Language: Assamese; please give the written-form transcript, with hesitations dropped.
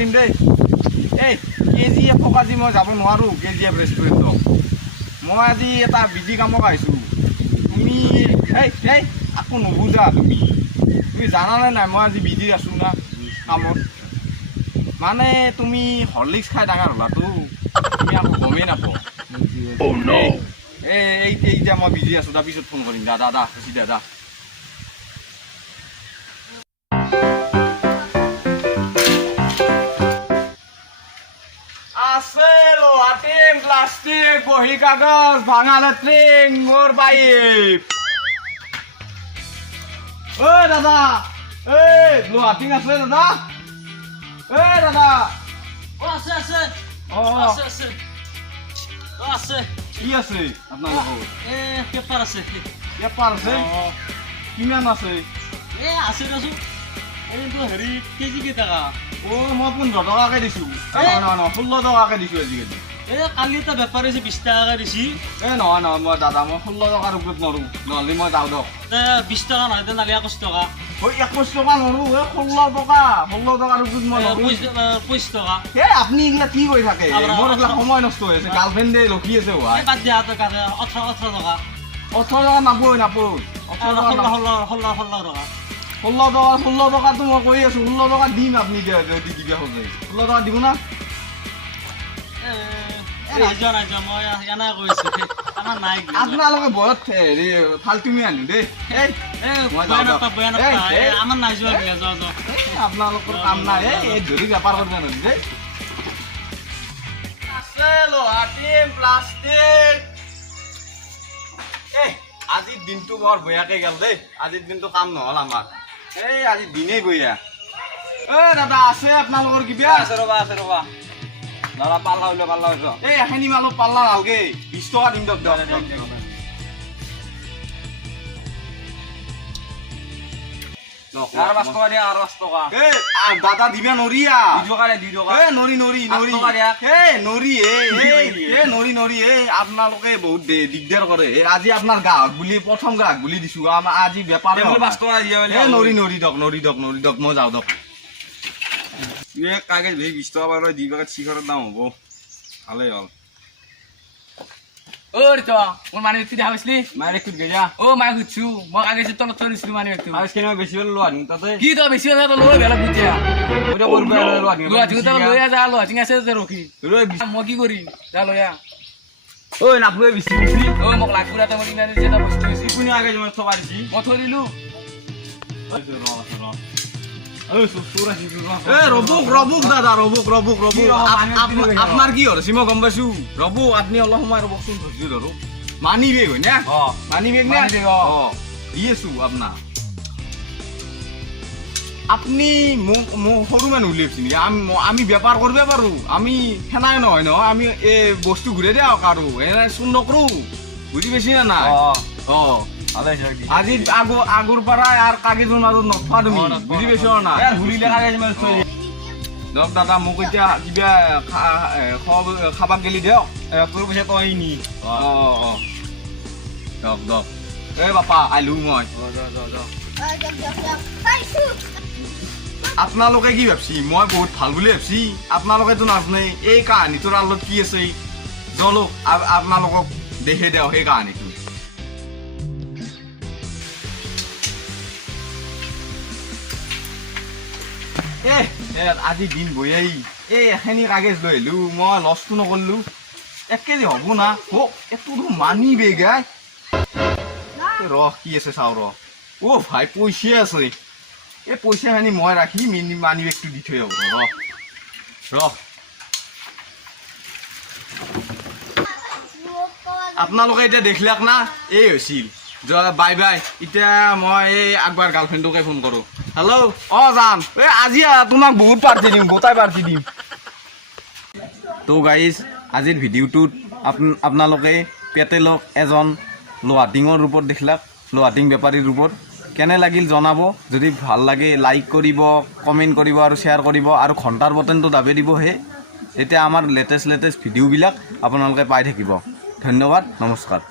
পাৰিম দেই এই KGF আজি মই যাব নোৱাৰোঁ KGF ৰেষ্টুৰেণ্টত মই আজি এটা বিজি কামত আহিছোঁ তুমি এই আকৌ নুবুজা তুমি জানানে নাই মই আজি বিজি আছোঁ না কামত মানে তুমি হৰলিক্স খাই ডাঙৰ হ'লাতো তুমি আকৌ গমেই নাপাওঁ এই এতিয়া মই বিজি আছোঁ তাৰপিছত ফোন কৰিম দাদা হৈছে দাদা আছে লোহাটিং প্লাষ্টিক বহি কাগজ ভাঙা লেট্ৰিন মোৰ পাইপ ঐ দাদা এই লোহাটিং আছে দাদা দাদা আছে কি আছে আপোনালোকৰ পেপাৰ আছে পেপাৰ আছে কিমান আছে আছে দেচোন এইটো হেৰি কেজি কেইটকা মই 15 টকাকে দিছোঁ নহয় 16 টকাকে দিছোঁ আজিকালি কালি এটা বেপাৰী 20 টকাকে দিছি নহয় মই দাদা মই 16 টকাৰ ওপৰত নৰোঁ নহ'লে মই যাওঁ দিয়ক 20 টকা নহয় নালি 21 টকা 21 টকা নৰোঁ 16 টকাৰ ওপৰত মই নৰোঁ 25 টকা আপুনি এইগিলা কি কৰি থাকে মোৰ এইগিলা সময় নষ্ট হৈ আছে গাৰ্লফ্ৰেণ্ডে ৰখি আছে বাদ দিয়া 18 টকা 18 টকা নাপয় 16 টকা 16 টকাটো মই কৈ আছোঁ 16 টকা দিম আপুনি দিবা খোজে 16 টকা দিব না আপোনালোকে বয়স হেৰি ফাল্টুমি আনো দেই আপোনালোকৰ কাম নাই এই ধৰি বেপাৰ কৰিব নোৱাৰি দেই আজিৰ দিনটো বৰ বেয়াকে গেল দেই আজিৰ দিনটো কাম নহ'ল আমাৰ এই আজি দিনেই বেয়া দাদা আছে আপোনালোকৰ কিবা আছে ৰ'বা দাদা পাল্লা হইল এই এখানি মালো পাল্লা নালগে 20 টকা দিম দিয়ক দাদা দিবা নৰিয়া নৰি আপোনালোকে বহুত দিগদাৰ কৰে আজি আপোনাৰ গ্ৰাহক বুলি প্ৰথম গ্ৰাহক বুলি দিছো আজি বেপাৰ নৰি দিয়ক মই যাওঁ দিয়ক কাগজ 20 টকা বাৰু দি পেলাই চিগাৰেটৰ দাম হ'ব ভালেই হ'ল মোৰ মানি বেগটো দেখা পাইছিলি মাৰে কুট গেয়া মায়ে সুধছো মই কাগজৰ তলত থৈ দিছিলো মানি বেগটো কাগজ কেনে বেছি হ'ল লোৱা দিম তাতে কি তই বেছি হ'ল লৈ বেলা বুজিয়া ওইটা করবে লোৱা দিম লৈ যা লোৱা আছে যে ৰখি মই কি কৰিম যা লৈ আ ওই নাপুৱে বেছি মোক লাগপুৰা তই মই ইনানি যেটা বস্তু আছে কোনে আগে মই থবা দিছি মই থৈ দিলো ৰবুক দাদা ৰবুক আপোনাৰ কি হৈছে মই গম পাইছো ৰবুক আপুনি অলপ সময় ৰবকচোন ধৈৰ্য ধৰক মানি বেগ হয় না মানি বেগ নে দি আছো আপোনাৰ আপুনি মোক সৰু মানুহ উলিয়াইছে নেকি আমি বেপাৰ কৰিব পাৰোঁ আমি সেনাই নহয় নহয় আমি এই বস্তু ঘূৰাই দিয়ক আৰু এনে চোন নকৰোঁ বুজি পাইছি না নাই আজি আগৰ পৰাই আৰু কাগজৰ মাজত নথোৱা তুমি বুজি পাইছ না দিয়ক দাদা মোক এতিয়া কিবা খাবাক গেলি দিয়ক তোৰ পইচা তই নি দিয়ক এই বাপা আহিলো মই আপোনালোকে কি ভাবছি মই বহুত ভাল বুলি ভাবছি আপোনালোকেতো নাজানে এই কাহিনীটোৰ আঁৰত কি আছে জলক আপোনালোকক দেখে দিয়ক সেই কাহিনীটো আজি দিন বয়াই এই এখিনি কাগজ লৈ আহিলো মই লছটো নকৰিলো 1 কেজি হ'ব না এইটো মানি বেগাই ৰহ কি আছে চাওঁ ৰহ ভাই পইচা আছে এই পইচাখিনি মই ৰাখি মানি বেগটো দি থৈ আহোঁ ৰহ আপোনালোকে এতিয়া দেখিলাক না এই হৈছিল বাই এতিয়া মই এই আগবাৰ গাৰ্লফ্ৰেণ্ডকে ফোন কৰোঁ হেল্ল' জান আজি তোমাক বহুত পাৰ্টি দিম গোটাই পাৰ্টি দিম তো গাইজ আজিৰ ভিডিঅ'টোত আপোনালোকে পেটেলক এজন লোহাটিঙৰ ৰূপত দেখিলাক লোহাটিং বেপাৰীৰ ৰূপত কেনে লাগিল জনাব যদি ভাল লাগে লাইক কৰিব কমেণ্ট কৰিব আৰু শ্বেয়াৰ কৰিব আৰু ঘণ্টাৰ বটনটো দাবি দিবহে তেতিয়া আমাৰ লেটেষ্ট ভিডিঅ'বিলাক আপোনালোকে পাই থাকিব ধন্যবাদ নমস্কাৰ